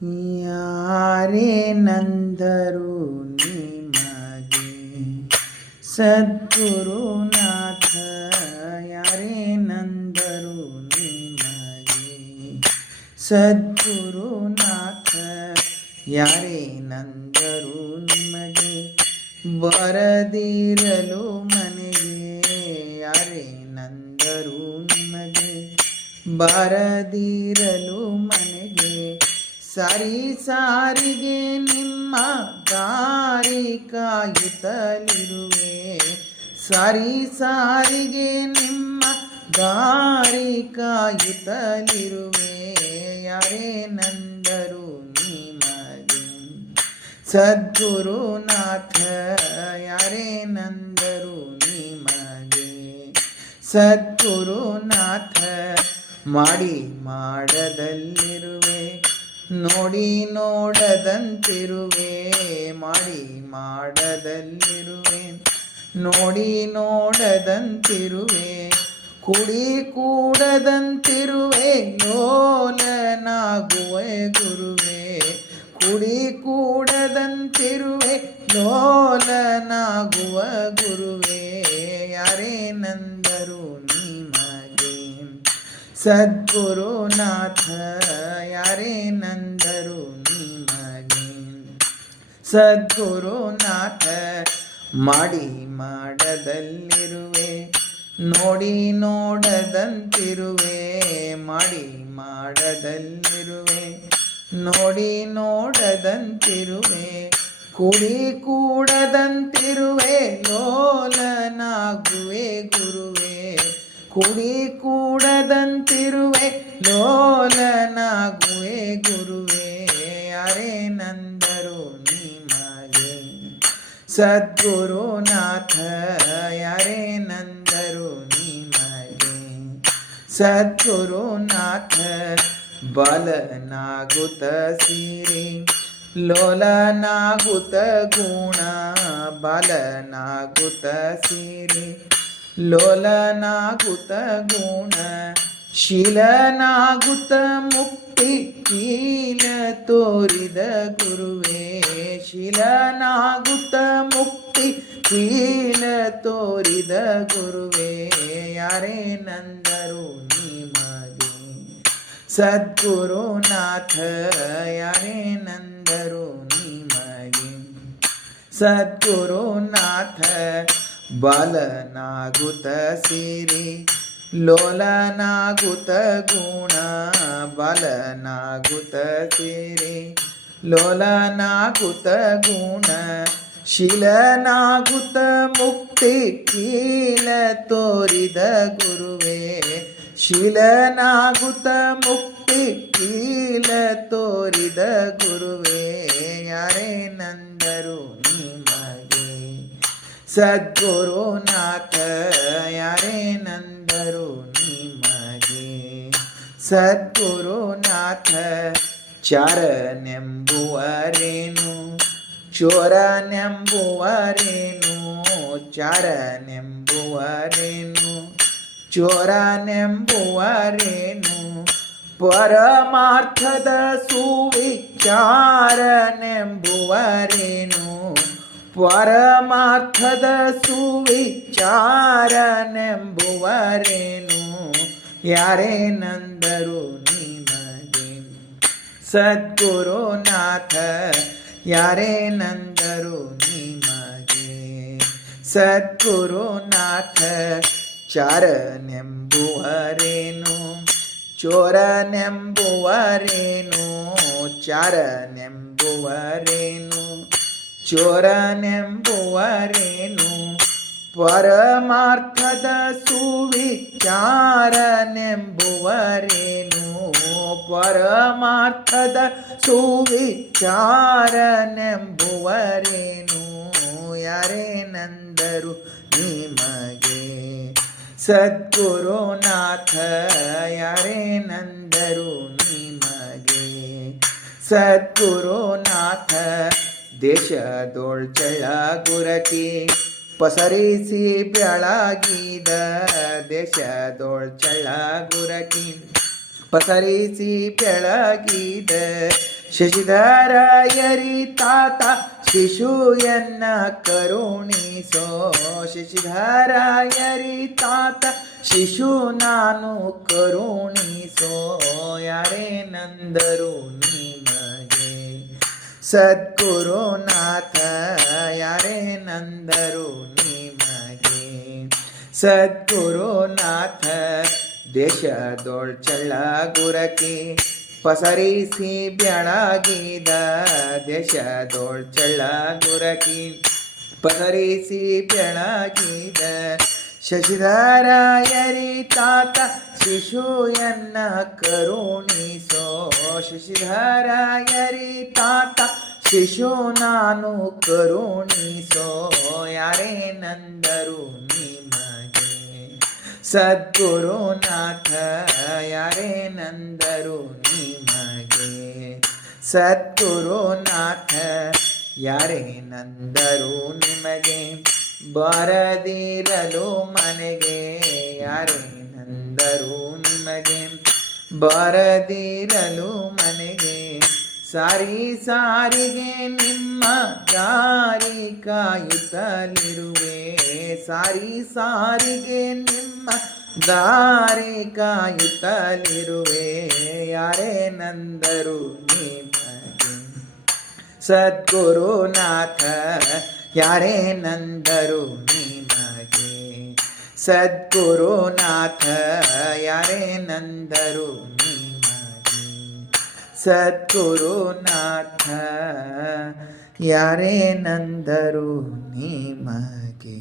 ಯಾರೇ ನಂದರು ನಿಮಗೆ ಸದ್ಗುರುನಾಥ, ಯಾರೇ ನಂದರು ನಿಮಗೆ ಸದ್ಗುರುನಾಥ, ಯಾರೇ ನಂದರು ನಿಮಗೆ ಬರದಿರಲು ಮನೆಗೆ, ಯಾರೇ ನಂದರು ನಿಮಗೆ ಬಾರದಿರಲು ಮನೆಗೆ, ಸಾರಿ ಸಾರಿಗೆ ನಿಮ್ಮ ದಾರಿ ಕಾಯುತ್ತಲಿರುವೆ, ಸಾರಿ ಸಾರಿಗೆ ನಿಮ್ಮ ದಾರಿ ಕಾಯುತ್ತಲಿರುವೆ, ಯಾರೇ ನಂದರು ನಿಮಗೆ ಸದ್ಗುರುನಾಥ, ಯಾರೇ ನಂದರು ನಿಮಗೆ ಸದ್ಗುರುನಾಥ, ಮಾಡಿ ಮಾಡದಲ್ಲಿರುವೆ ನೋಡಿ ನೋಡದಂತಿರುವೆ, ಮಾಡಿ ಮಾಡದಲ್ಲಿರುವೆ ನೋಡಿ ನೋಡದಂತಿರುವೆ, ಕುಡಿ ಕೂಡದಂತಿರುವೆ ಲೋಲನಾಗುವೆ ಗುರುವೆ, ಕುಡಿ ಕೂಡದಂತಿರುವೆ ಲೋಲನಾಗುವ ಗುರುವೆ, ಯಾರೇ ನಂದರು ನಿಮಗೆ ಸದ್ಗುರುನಾಥ, ಯಾರೇ ನಂದರು ನಿಮಗೆ ಸದ್ಗುರುನಾಥ, ಮಾಡಿ ಮಾಡದಲ್ಲಿರುವೆ ನೋಡಿ ನೋಡದಂತಿರುವೆ, ಮಾಡಿ ಮಾಡದಲ್ಲಿರುವೆ ನೋಡಿ ನೋಡದಂತಿರುವೆ, ಕುಡಿ ಕೂಡದಂತಿರುವೆ ಲೋಲನಾಗುವೆ ಗುರುವೆ, ಕುಡಿ ಕೂಡದಂತಿರುವೆ ಲೋಲನಾಗುವೆ ಗುರುವೆ, ಯಾರೇ ನಂದರು ನಿಮಗೆ ಸದ್ಗುರುನಾಥ, ಯಾರೇ ನಂದರು ನಿಮಗೆ ಸದ್ಗುರುನಾಥ, ಬಾಲನಾಗುತ್ತ ಸೀರೆ ಲೋಲನಾಗುತ್ತ ಗುಣ, ಬಾಲನಾಗುತ್ತ ಸೀರೆ ಲೋಲನಾಗುತ್ತ ಗುಣ, ಶೀಲನಾಗುತ್ತ ಮುಕ್ತಿ ಕೀಲ ತೋರಿದ ಗುರುವೆ, ಶೀಲನಾಗುತ್ತ ಮುಕ್ತಿ ಕೀಲ ತೋರಿದ ಗುರುವೆ, ಯಾರೇ ನಂದರು ನಿಮಗೆ ಸದ್ಗುರುನಾಥ, ಯಾರೇ ನಂದರು ನಿಮಗೆ ಸದ್ಗುರುನಾಥ, ಬಾಲನಾಗುತ್ತ ಸೀರಿ ಲೋಲನಾಗುತ್ತ ಗುಣ, ಬಾಲನಾಗುತ್ತ ಸೇರಿ ಲೋಲನಾಗುತ್ತ ಗುಣ, ಶೀಲನಾಗುತ್ತ ಮುಕ್ತಿ ಕೀಲ ತೋರಿದ ಗುರುವೆ, ಶೀಲನಾಗುತ್ತ ಮುಕ್ತಿ ಕೀಲ ತೋರಿದ ಗುರುವೆ, ಯಾರೇ ನಂದರು ನಿಮಗೆ ಸದ್ಗುರುನಾಥ, ಯಾರೇ ನಂದರು ನಿಮಗೆ ಸದ್ಗುರುನಾಥ, ಚಾರನೆಂಬುವರೇನು ಚೋರನೆಂಬುವರೇನು, ಚಾರನೆಂಬುವರೇನು ಚೋರನೆಂಬುವರೇನು, ಪರಮಾರ್ಥದ ಸುವಿಚಾರನೆಂಬುವರೇನು, ಪರಮಾರ್ಥದ ಸುವಿಚಾರನೆಂಬುವರೇನು, ಯಾರೇ ನಂದರು ನಿಮಗೆ ಸದ್ಗುರುನಾಥ, ಯಾರೇ ನಂದರು ನಿಮಗೆ ಸದ್ಗುರುನಾಥ, ಚಾರನೆಂಬುವರೇನು ಚೋರನೆಂಬುವರೇನು, ಚಾರನೆಂಬುವರೇನು ಚೋರನೆಂಬುವರೇನು, ಪರಮಾರ್ಥದ ಸುವಿಚಾರನೆಂಬುವರೇನು, ಪರಮಾರ್ಥದ ಸುವಿಚಾರನೆಂಬುವರೇನು, ಯಾರೇ ನಂದರು ನಿಮಗೆ ಸದ್ಗುರುನಾಥ, ಯಾರೇ ನಂದರು ನಿಮಗೆ ಸದ್ಗುರುನಾಥ, ದೇಶದೊಳ್ಚಳ ಗುರಕಿ ಪಸರಿಸಿ ಬೆಳಗಿದ, ದೇಶದೊಳ್ಚಳ ಗುರಕಿ ಪಸರಿಸಿ ಬೆಳಗಿದ, ಶಶಿಧರಯರಿ ತಾತ ಶಿಶುಯನ್ನ ಕರುಣಿಸೋ ಶಶಿಧರಯರಿ ತಾತ ಶಿಶು ನಾನು ಕರುಣಿಸೋ ಯಾರೇನಂದರು ನಿಮಗೆ ಸದ್ಗುರುನಾಥ ಯಾರೇನಂದರು ನಿಮಗೆ ಸದ್ಗುರುನಾಥ ದೇಶದೊಳ್ ಚಳ್ಳಗುರಕಿ ಪಸರಿಸಿ ಬೆಳಗಿದ ದೇಶದೊಳ್ ಚಳ್ಳಗುರಕಿ ಪಸರಿಸಿ ಬೆಳಗಿದ ಶಶಿಧರಯರಿ ತಾತ ಶಿಶುಯನ್ನ ಕರುಣಿಸೋ ಶಶಿಧರಯರಿ ತಾತ ಶಿಶು ನಾನು ಕರುಣಿಸೋ ಯಾರೇನಂದರು ನಿಮಗೆ ಸದ್ಗುರುನಾಥ ಯಾರೇನಂದರು ನಿಮಗೆ ಸದ್ಗುರುನಾಥ ಯಾರೇನಂದರು ನಿಮಗೆ ಬಾರದಿರಲು ಮನೆಗೆ ಯಾರೇನಂದರು ನಿಮಗೆ ಬಾರದಿರಲು ಮನೆಗೆ ಸಾರಿ ಸಾರಿಗೆ ನಿಮ್ಮ ದಾರಿ ಕಾಯುತ್ತಲಿರುವೆ ಸಾರಿ ಸಾರಿಗೆ ನಿಮ್ಮ ದಾರಿ ಕಾಯುತ್ತಲಿರುವೆ ಯಾರೇನಂದರು ನಿಮಗೆ ಸದ್ಗುರುನಾಥ ಯಾರೇನಂದರು ನಿಮಗೆ ಸದ್ಗುರುನಾಥ ಯಾರೇನಂದರು ನಿಮಗೆ ಸದ್ಗುರುನಾಥ ಯಾರೇನಂದರು ನಿಮಗೆ